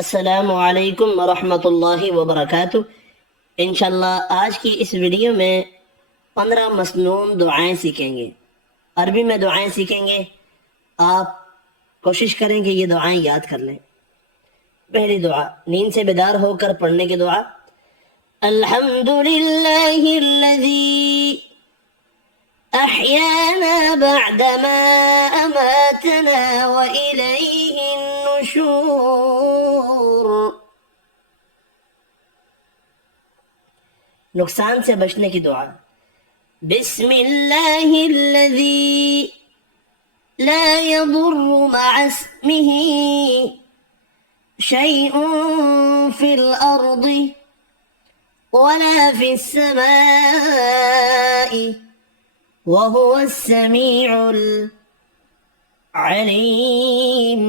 अस्सलामु अलैकुम वरहमतुल्लाहि वबरकातुह। इंशाल्लाह आज की इस वीडियो में 15 मसनून दुआएं सीखेंगे। अरबी में दुआएं सीखेंगे। आप कोशिश करें कि ये दुआएं याद कर लें। पहली दुआ, नींद से बेदार होकर पढ़ने की दुआ। अल्हम्दुलिल्लाहिल्लज़ी अहयाना बअदमा अमातना व इलैहिन नुशूर। नुकसान से बचने की दुआ। बिस्मिल्लाहिल्लज़ी ला यदुर्रु मअ इस्मिही शैउन फिल अर्दि वला फिस समाई वहुवस समीउल अलीम।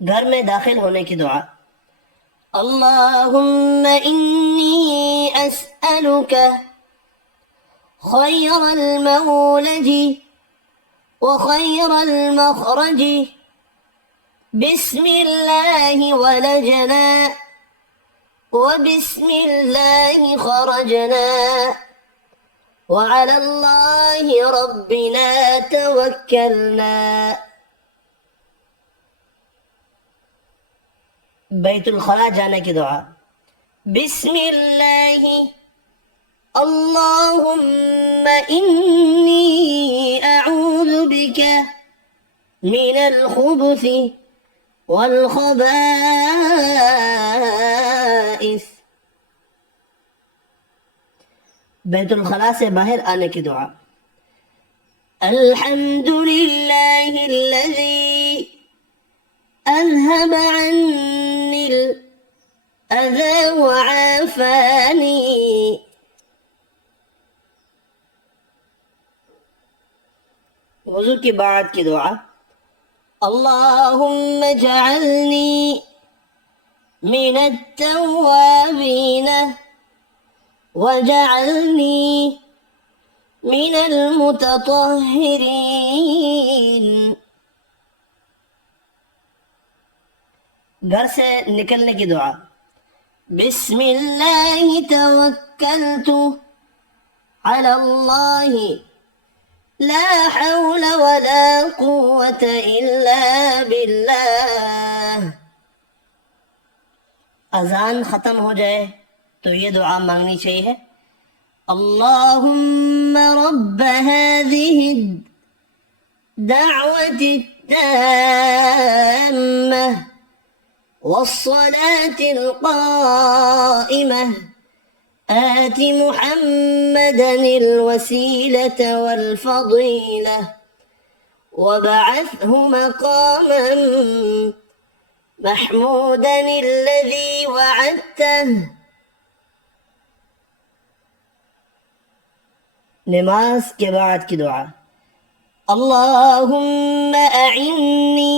घर में दाखिल होने की दुआ। अल्लाहुम्मा इन्नी अस्अलुक खैरल मौलजी व खैरल मखरजी बिस्मिल्लाहि वलजना व बिस्मिल्लाहि खरजना व अलल्लाहि रब्बिना तवक्कलना। बैतुल खला जाने की दुआ। बिस्मिल्लाहि अल्लाहुम्मा इन्नी अऊज़ु बिका मिनल खुबुसी वल खबाइस। बैतुल खला से बाहर आने की दुआ। अल्हम्दुलिल्लाहिल्लज़ी अज़हब अन्निल अज़ा व आफ़ानी। वज़ू के बाद की दुआ। अल्लाहुम्मा जअलनी मिनत तव्वाबीन वजअलनी मिनल मुतत्तहिरीन। घर से निकलने की दुआ। बिस्मिल्लाहि तवक्कलतु अलल्लाहि ला हौला वला कुव्वता इल्ला बिल्लाह। अजान खत्म हो जाए तो ये दुआ मांगनी चाहिए। अल्लाहुम्मा रब्ब हाज़िहि दअवति ताम्मह वस्सलातिल क़ाइमह आत मुहम्मदनिल वसीलत वल फ़ज़ीलह वबअथहु मक़ामन महमूदनिल्लज़ी वअदतह। नमाज के बाद की दुआ। अल्लाहुम्मा अइन्नी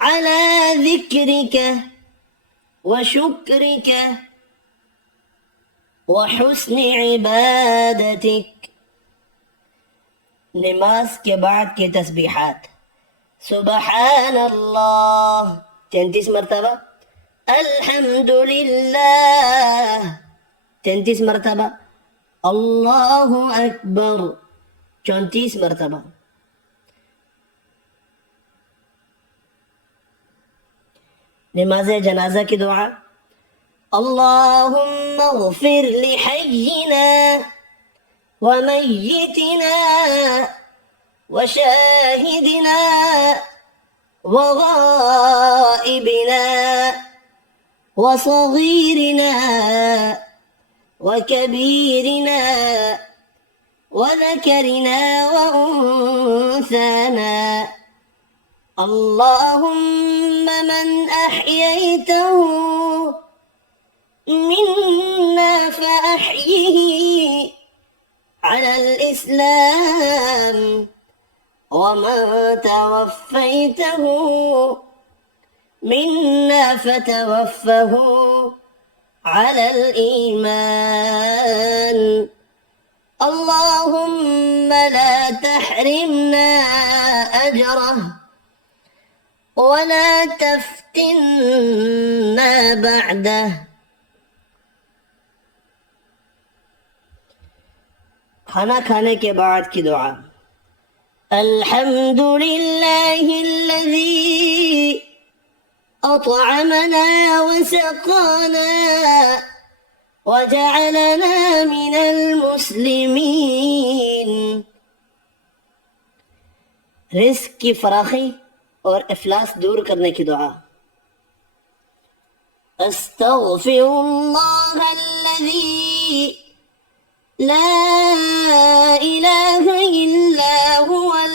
अला ज़िक्रिक व शुक्रिक व हुस्नि इबादतिक। नमाज के बाद के तस्बीहात। सुबहानल्लाह 33 मरतबा, अल्हम्दुलिल्लाह 33 मरतबा, अल्लाहु अकबर 34 मरतबा। नमाज जनाजा की दुआ। अल्लाहुम्मा अग़फ़िर लिहय्यिना व मय्यितिना व शाहिदिना व गाइबिना व सग़ीरिना व कबीरिना व ज़करिना व उन्साना। अल्लाहुम्मा मन अह्ययतहु मिन्ना फ़अह्यिही अलल इस्लाम व मन तवफ़्फ़यतहु मिन्ना फ़तवफ़्फ़हु अलल ईमान। अल्लाहुम्मा ला तहरिमना अजरह वला तफ्तिन्ना बअदह। खाना खाने के बाद की दुआ, अल्हम्दुलिल्लाहिल्लज़ी अतअमना वसक़ाना वजअलना मिनल मुस्लिमीन। रिज़्क़ की फराखी और इफ़लास दूर करने की दुआ, अस्तग़फिरुल्लाहल्लज़ी ला इलाहा इल्ला हुवल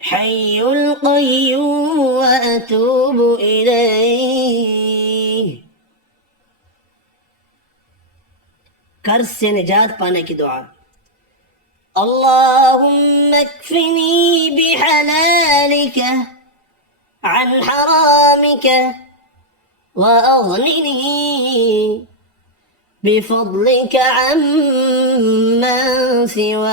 हय्युल क़य्यूम व अतूबु इलैह। कर्ज से निजात पाने की दुआ, अल्लाहुम्मा अक्फ़िनी बिहलालिक अन हरामिक व अग़निनी बिफ़ज़लिक अम्मन सिवाक।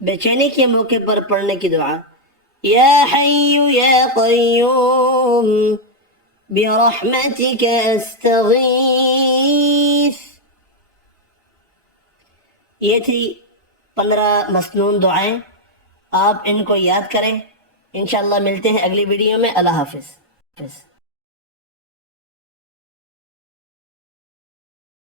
बेचैनी के मौके पर पढ़ने की दुआ, या हय्यु या क़य्यूम बिरहमतिक अस्तगीथ। ये थी 15 मसनून दुआएं। आप इनको याद करें। इंशाअल्लाह मिलते हैं अगली वीडियो में। अल्लाह हाफ़िज़।